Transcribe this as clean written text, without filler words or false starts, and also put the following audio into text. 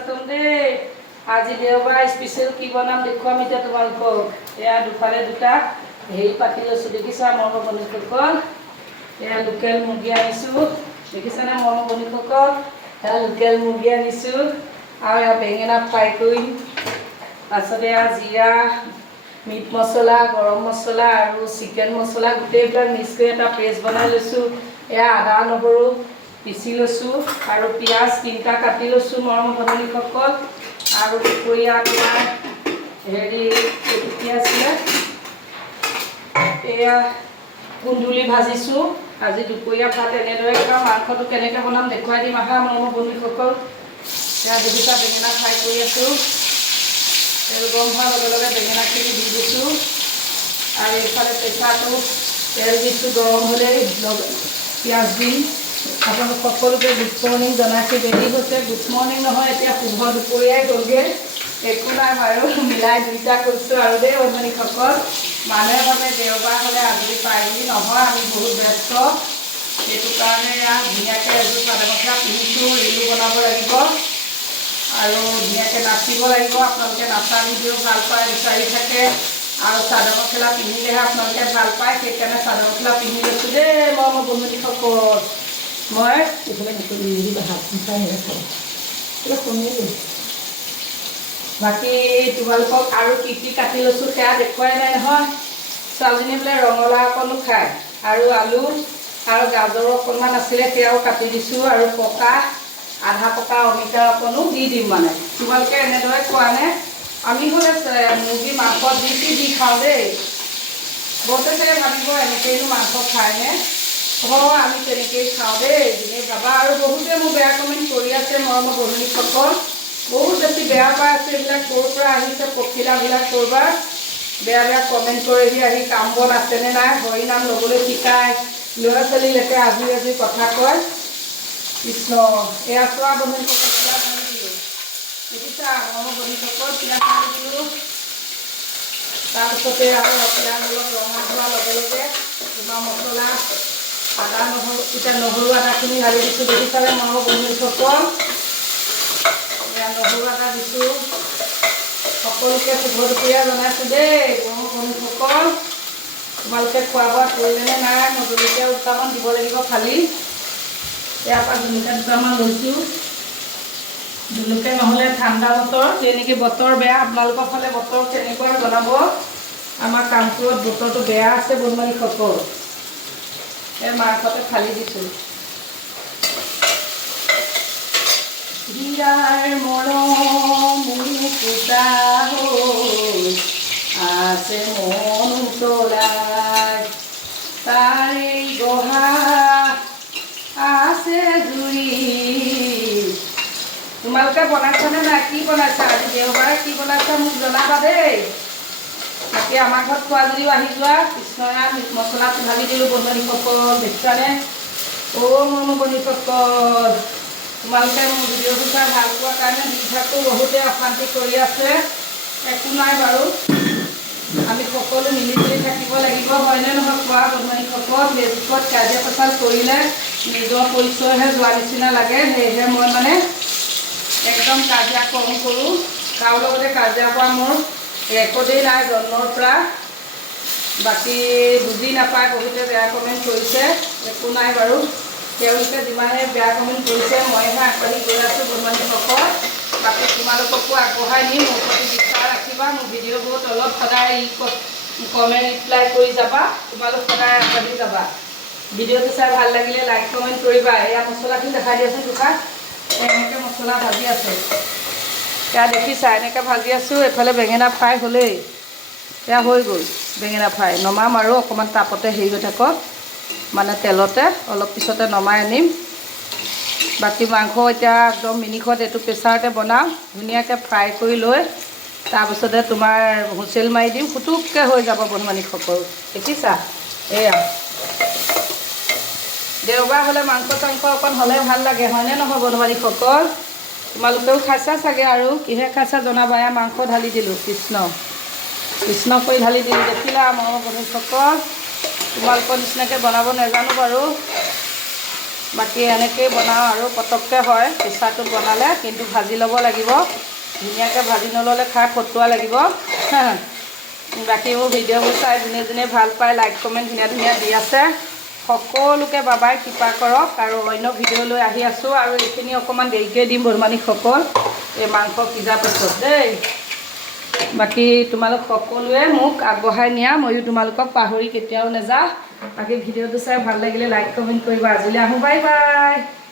স্বাগতম দেই। আজি দেওবাৰ স্পেচিয়েল কি বনাম দেখুৱাম এতিয়া তোমালোকক। এয়া দুফালে দুটা হেৰি পাতি লৈছোঁ, দেখিছা মৰমৰ বন্ধুসকল। এয়া লোকেল মুৰ্গী আনিছোঁ, দেখিছানে মৰমৰ বন্ধুসকল। এয়া লোকেল মুৰ্গী আনিছোঁ আৰু এয়া বেঙেনা ফ্ৰাই কৰিম। তাৰপিছতে এয়া জিৰা, মিট মছলা, গৰম মছলা আৰু চিকেন মছলা গোটেইবিলাক মিক্স কৰি এটা পেষ্ট বনাই লৈছোঁ। এয়া আদা নহৰু পিচি লৈছোঁ আৰু পিঁয়াজ 3টা কাটি লৈছোঁ মৰমৰ বন্ধুসকল। আৰু দুপৰীয়া তোমাৰ হেৰি কি আছিলে, এয়া কুন্দুলি ভাজিছোঁ। আজি দুপৰীয়া ভাত এনেদৰে খাওঁ। মাংসটো কেনেকৈ বনাম দেখুৱাই দিম আহা মৰমৰ বন্ধুসকল। এয়া দেখিছা বেঙেনা ফ্ৰাই কৰি আছোঁ। তেল গৰম হোৱাৰ লগে লগে বেঙেনাখিনি দি দিছোঁ আৰু এইফালে প্ৰেছাৰটো তেল দিছোঁ, গৰম হ'লেই পিঁয়াজ দিম। আপোনালোক সকলোকে গুড মৰ্ণিং জনাইছোঁ। দেৰি হৈছে, গুড মৰ্ণিং নহয়, এতিয়া শুভ দুপৰীয়াই গ'লগৈ। একো নাই বাৰু, মিলাই দুইটা কৈছোঁ আৰু দেই বন্ধুসকল। মানুহে ভাবে দেওবাৰ হ'লে আজৰি পায় বুলি, নহয়, আমি বহুত ব্যস্ত। সেইটো কাৰণে এয়া ধুনীয়াকৈ এযোৰ চাদৰ মেখেলা পিন্ধিছোঁ। ৰিলো বনাব লাগিব আৰু ধুনীয়াকৈ নাচিব লাগিব। আপোনালোকে নাচা ভিডিঅ' ভাল পায়, বিচাৰি থাকে আৰু চাদৰ মেখেলা পিন্ধিলেহে আপোনালোকে ভাল পায়। সেইকাৰণে চাদৰ মেখেলা পিন্ধি লৈছোঁ দেই মৰমৰ বন্ধুসকল। মই এইফালে শুনিলোঁ। বাকী তোমালোকক আৰু কি কি কাটি লৈছোঁ সেয়া দেখুৱাই নাই নহয়। ছোৱালীজনীয়ে বোলে ৰঙালাও অকণো খায় আৰু আলু আৰু গাজৰ অকণমান আছিলে সেয়াও কাটি দিছোঁ আৰু পকা আধা পকা অমিতা অকণো দি দিম। মানে তোমালোকে এনেদৰে খোৱা নে? আমি হ'লে মুৰ্গী মাংস দি খাওঁ দেই। বহুতে চাগে ভাবিব এনেকৈনো মাংস খায়নে? হয়, আমি তেনেকৈয়ে খাওঁ দেই, যোনে ভাবা। আৰু বহুতে মোক বেয়া কমেণ্ট কৰি আছে মৰমৰ বন্ধুসকল। বহুত বেছি বেয়া পাই আছে। এইবিলাক ক'ৰ পৰা আহিছে পখিলাবিলাক ক'ৰবাৰ বেয়া বেয়া কমেণ্ট কৰেহি আহি। কাম বন আছেনে নাই, হৰি নাম ল'বলৈ শিকায়, ল'ৰা ছোৱালীলৈকে আজি কথা কয়। কৃষ্ণ, এয়া চোৱা বন্ধুসকল, পিঁয়াজ আনি দিলোঁ। দেখিছা মৰমৰ বন্ধুসকল, পিঁয়াজ আনি দিলোঁ। তাৰপিছতে আৰু পিঁয়াজ অলপ ৰঙা হোৱাৰ লগে লগে তোমাৰ মছলা আদা নহৰু, এতিয়া নহৰু আদাখিনি ঢালি দিছোঁ। দেখিছানে মৰমৰ বন্ধুসকল, এয়া নহৰু আদা দিছোঁ। সকলোকে শুভ দুপৰীয়া জনাইছোঁ দেই মৰমৰ বন্ধুসকল। তোমালোকে খোৱা বোৱা কৰিলেনে নাই? মই জলকীয়া দুটামান দিব লাগিব খালি। ইয়াৰ পৰা জলকীয়া দুটামান লৈছোঁ। জলকীয়া নহ'লে ঠাণ্ডা বতৰ, তেনেকৈ বতৰ বেয়া। আপোনালোকৰ ফালে বতৰ কেনেকুৱা জনাব। আমাৰ কামপুৰত বতৰটো বেয়া আছে বন্ধুসকল। এই মাংসতে ফালি দিছোঁ। হিয়াৰ মৰম মুকুতা হৈ আছে মন উতলাই, তাৰে গঢ়া আছে জুৰি। তোমালোকে বনাইছানে নাই? কি বনাইছা আজি দেওবাৰে? কি বনাইছা মোক জনাবা দেই। বাকী আমাৰ ঘৰত খোৱা যদিও আহি যোৱা। কৃষ্ণয়া মিট মছলা ঢালি দিলোঁ বন্ধুসকল, দেখিছানে? মৰমৰ বন্ধুসকল, তোমালোকে মোৰ ভিডিঅ'টো চাই ভাল পোৱাৰ কাৰণে দি থাকোঁ। বহুতে অশান্তি কৰি আছে, একো নাই বাৰু। আমি সকলো মিলি জুলি থাকিব লাগিব, হয়নে নহয় কোৱা বন্ধুসকল? ফেচবুকত কাজিয়া পেচাল কৰিলে নিজৰ পৰিচয়হে যোৱা নিচিনা লাগে। সেয়েহে মই মানে একদম কাজিয়া কম কৰোঁ। কাৰো লগতে কাজিয়া কৰা মোৰ ৰেকৰ্ডেই নাই জন্মৰ পৰা। বাকী বুজি নাপায়, বহুতে বেয়া কমেণ্ট কৰিছে, একো নাই বাৰু। তেওঁলোকে যিমানে বেয়া কমেণ্ট কৰিছে মইহে আগবাঢ়ি গৈ আছোঁ বন্ধুসকল। বাকী তোমালোককো আগবঢ়াই নিম। মোৰ প্ৰতি বিশ্বাস ৰাখিবা। মোৰ ভিডিঅ'বোৰ তলত সদায় কমেণ্ট ৰিপ্লাই কৰি যাবা। তোমালোক সদায় আগবাঢ়ি যাবা। ভিডিঅ'টো চাই ভাল লাগিলে লাইক কমেণ্ট কৰিবা। এয়া মছলাখিনি দেখাই দিয়াচোন দুখাৰ। এনেকৈ মছলা ভাজি আছে, এয়া দেখিছা এনেকৈ ভাজি আছোঁ। এইফালে বেঙেনা ফ্ৰাই হ'লেই, এয়া হৈ গ'ল বেঙেনা ফ্ৰাই। নমাম আৰু অকণমান তাপতে হেৰি হৈ থাকক, মানে তেলতে অলপ পিছতে নমাই আনিম। বাকী মাংস এতিয়া একদম মিনিখত এইটো প্ৰেছাৰতে বনাম। ধুনীয়াকৈ ফ্ৰাই কৰি লৈ তাৰপিছতে তোমাৰ হুইচেল মাৰি দিম, ফুটুককৈ হৈ যাব বন্ধুসকল। দেখিছা এয়া দেওবাৰ হ'লে মাংস চাংস অকণ হ'লে ভাল লাগে, হয়নে নহয় বন্ধুসকল? তোমালোকেও খাইছা চাগে, আৰু কিহে খাইছা জনাবা। এয়া মাংস ঢালি দিলোঁ, কৃষ্ণ কৃষ্ণ কৰি ঢালি দিলোঁ। দেখিলা মৰমৰ বন্ধুসকল, তোমালোকৰ নিচিনাকৈ বনাব নাজানো বাৰু। বাকী এনেকৈয়ে বনাওঁ আৰু পটককৈ হয় প্ৰেছাৰটোত বনালে, কিন্তু ভাজি ল'ব লাগিব। ধুনীয়াকৈ ভাজি নল'লে খাই ফটুৱা লাগিব। বাকী মোৰ ভিডিঅ'বোৰ চাই যোনে যোনে ভাল পায় লাইক কমেণ্ট ধুনীয়া ধুনীয়া দি আছে, সকলোকে বাবাই কৃপা কৰক। আৰু অন্য ভিডিঅ' লৈ আহি আছোঁ, আৰু এইখিনি অকণমান দেৰিকৈ দিম বৰমানীসকল এই মাংস সিজাৰ পাছত দেই। বাকী তোমালোক সকলোৱে মোক আগবঢ়াই নিয়া, ময়ো তোমালোকক পাহৰি কেতিয়াও নাযাওঁ। বাকী ভিডিঅ'টো চাই ভাল লাগিলে লাইক কমেণ্ট কৰিবা। আজিলৈ আহোঁ, বাই বাই।